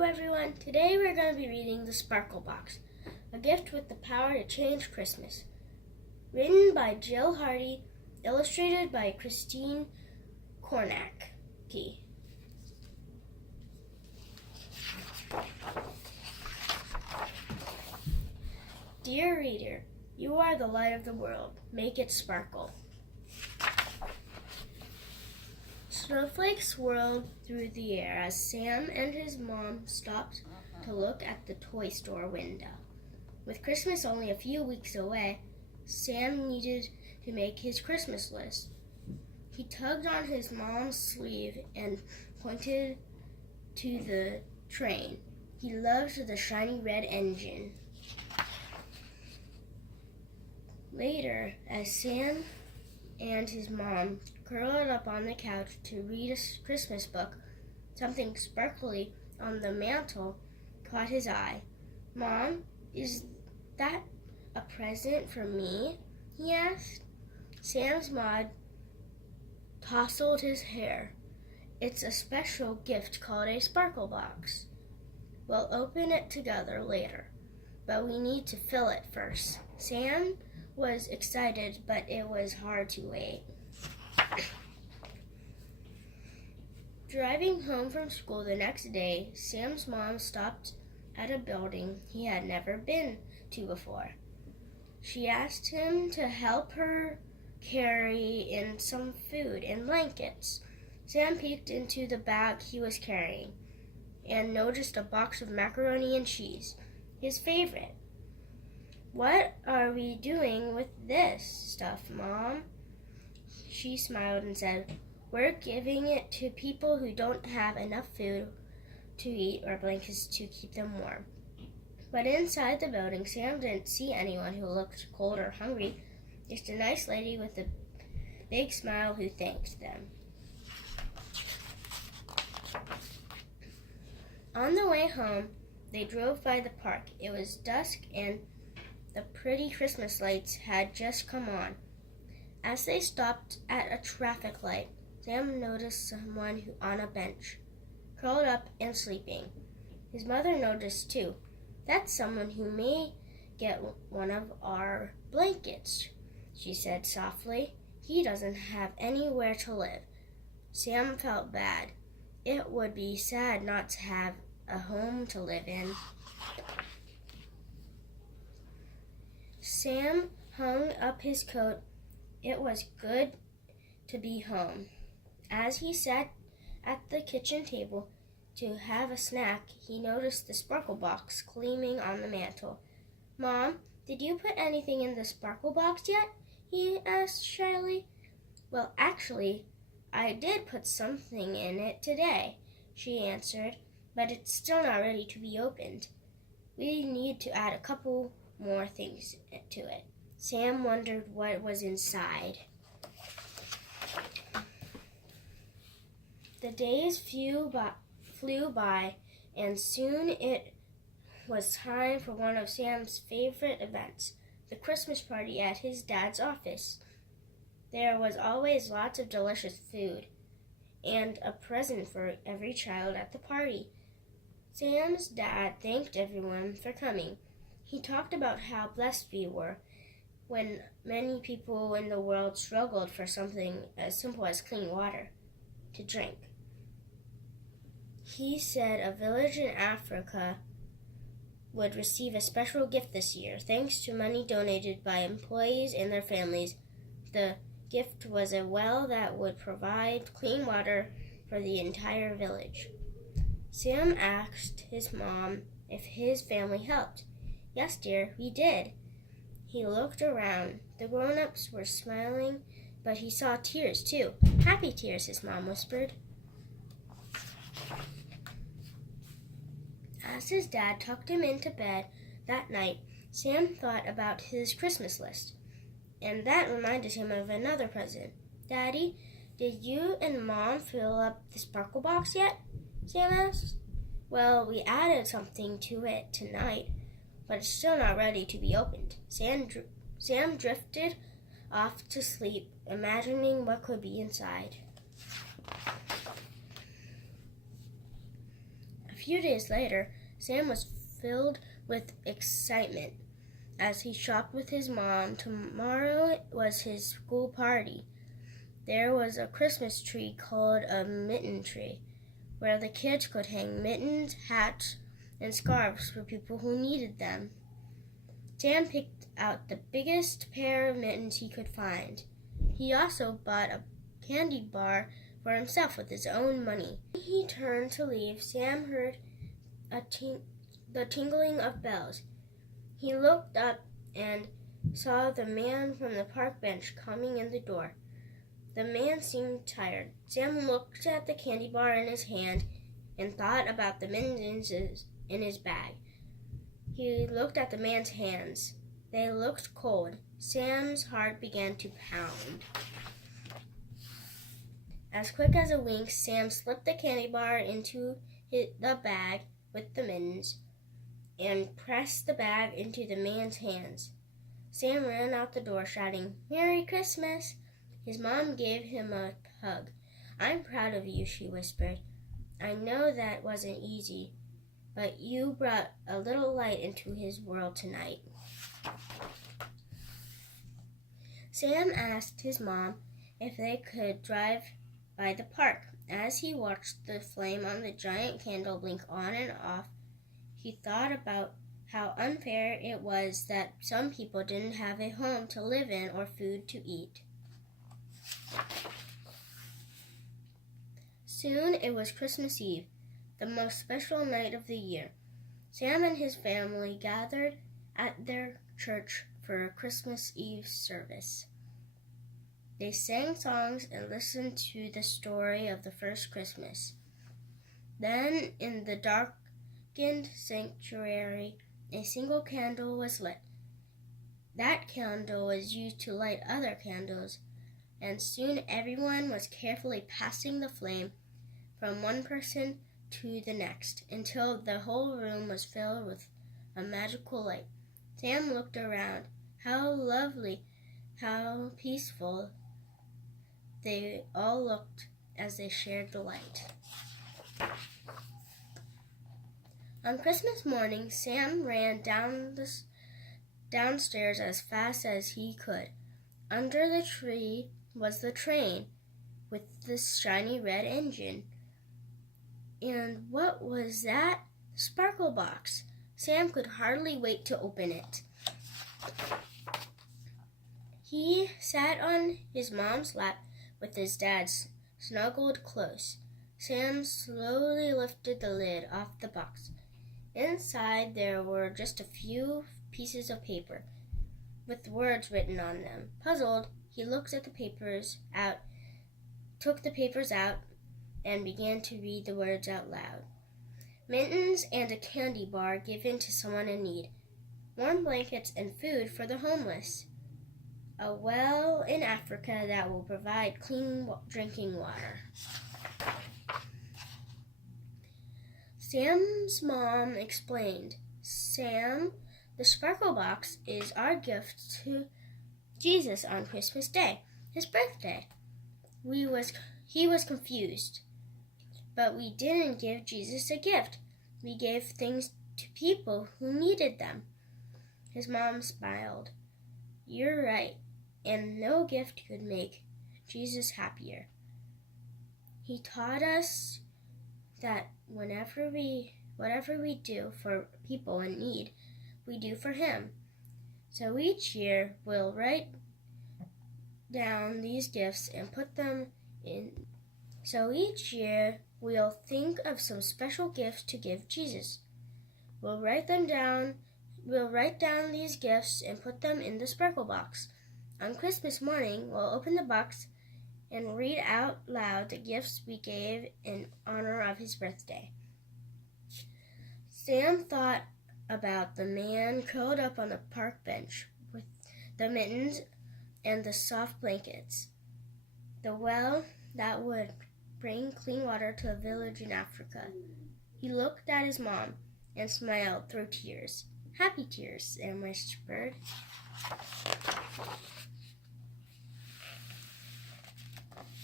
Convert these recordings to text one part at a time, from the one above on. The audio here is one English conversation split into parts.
Hello everyone, today we're going to be reading The Sparkle Box, a gift with the power to change Christmas. Written by Jill Hardy, illustrated by Christine Kornacki. Dear reader, you are the light of the world. Make it sparkle. Snowflakes swirled through the air as Sam and his mom stopped to look at the toy store window. With Christmas only a few weeks away, Sam needed to make his Christmas list. He tugged on his mom's sleeve and pointed to the train. He loved the shiny red engine. Later, as Sam and his mom curled up on the couch to read a Christmas book, something sparkly on the mantel caught his eye. "Mom, is that a present for me?" he asked. Sam's mom tousled his hair. "It's a special gift called a sparkle box. We'll open it together later, but we need to fill it first." Sam was excited, but it was hard to wait. Driving home from school the next day, Sam's mom stopped at a building he had never been to before. She asked him to help her carry in some food and blankets. Sam peeked into the bag he was carrying and noticed a box of macaroni and cheese, his favorite. "What are we doing with this stuff, Mom?" She smiled and said, "We're giving it to people who don't have enough food to eat or blankets to keep them warm." But inside the building, Sam didn't see anyone who looked cold or hungry, just a nice lady with a big smile who thanked them. On the way home, they drove by the park. It was dusk and the pretty Christmas lights had just come on. As they stopped at a traffic light, Sam noticed someone on a bench, curled up and sleeping. His mother noticed too. "That's someone who may get one of our blankets," she said softly. "He doesn't have anywhere to live." Sam felt bad. It would be sad not to have a home to live in. Sam hung up his coat. It was good to be home. As he sat at the kitchen table to have a snack, he noticed the sparkle box gleaming on the mantel. "Mom, did you put anything in the sparkle box yet?" he asked shyly. "Well, actually, I did put something in it today," she answered, "but it's still not ready to be opened. We need to add a couple more things to it." Sam wondered what was inside. The days flew by, and soon it was time for one of Sam's favorite events, the Christmas party at his dad's office. There was always lots of delicious food and a present for every child at the party. Sam's dad thanked everyone for coming. He talked about how blessed we were when many people in the world struggled for something as simple as clean water to drink. He said a village in Africa would receive a special gift this year, thanks to money donated by employees and their families. The gift was a well that would provide clean water for the entire village. Sam asked his mom if his family helped. "Yes, dear, we did." He looked around. The grown-ups were smiling, but he saw tears too. "Happy tears," his mom whispered. As his dad tucked him into bed that night, Sam thought about his Christmas list, and that reminded him of another present. "Daddy, did you and Mom fill up the sparkle box yet?" Sam asked. "Well, we added something to it tonight, but it's still not ready to be opened." Sam drifted off to sleep, imagining what could be inside. A few days later, Sam was filled with excitement as he shopped with his mom. Tomorrow was his school party. There was a Christmas tree called a mitten tree, where the kids could hang mittens, hats, and scarves for people who needed them. Sam picked out the biggest pair of mittens he could find. He also bought a candy bar for himself with his own money. When he turned to leave, Sam heard the tingling of bells. He looked up and saw the man from the park bench coming in the door. The man seemed tired. Sam looked at the candy bar in his hand and thought about the mittens in his bag. He looked at the man's hands. They looked cold. Sam's heart began to pound. As quick as a wink, Sam slipped the candy bar into the bag with the mittens and pressed the bag into the man's hands. Sam ran out the door shouting, "Merry Christmas!" His mom gave him a hug. "I'm proud of you," she whispered. "I know that wasn't easy, but you brought a little light into his world tonight." Sam asked his mom if they could drive by the park. As he watched the flame on the giant candle blink on and off, he thought about how unfair it was that some people didn't have a home to live in or food to eat. Soon it was Christmas Eve, the most special night of the year. Sam and his family gathered at their church for a Christmas Eve service. They sang songs and listened to the story of the first Christmas. Then, in the darkened sanctuary, a single candle was lit. That candle was used to light other candles, and soon everyone was carefully passing the flame from one person to the next until the whole room was filled with a magical light. Sam looked around. How lovely, how peaceful they all looked as they shared the light. On Christmas morning, Sam ran downstairs as fast as he could. Under the tree was the train with the shiny red engine. And what was that? The sparkle box. Sam could hardly wait to open it. He sat on his mom's lap with his dad snuggled close. Sam slowly lifted the lid off the box. Inside there were just a few pieces of paper with words written on them. Puzzled, he looked at took the papers out, and began to read the words out loud. Mittens and a candy bar given to someone in need. Warm blankets and food for the homeless. A well in Africa that will provide clean drinking water. Sam's mom explained, "Sam, the sparkle box is our gift to Jesus on Christmas Day, his birthday." He was confused. But we didn't give Jesus a gift. We gave things to people who needed them. His mom smiled. "You're right, and no gift could make Jesus happier." He taught us that whatever we do for people in need, we do for him. So each year we'll write down these gifts and put them in. So each year we'll think of some special gifts to give Jesus. We'll write down these gifts and put them in the sparkle box. On Christmas morning, we'll open the box and read out loud the gifts we gave in honor of his birthday. Sam thought about the man curled up on the park bench with the mittens and the soft blankets, the well that would bring clean water to a village in Africa. He looked at his mom and smiled through tears. "Happy tears," Sam whispered.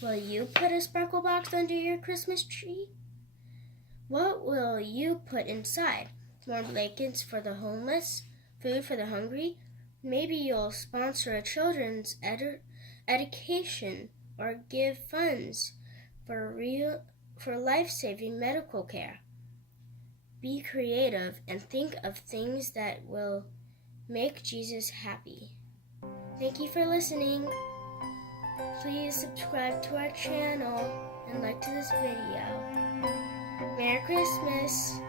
"Will you put a sparkle box under your Christmas tree?" What will you put inside? More blankets for the homeless? Food for the hungry? Maybe you'll sponsor a children's education or give funds for life-saving medical care. Be creative and think of things that will make Jesus happy. Thank you for listening. Please subscribe to our channel and like to this video. Merry Christmas!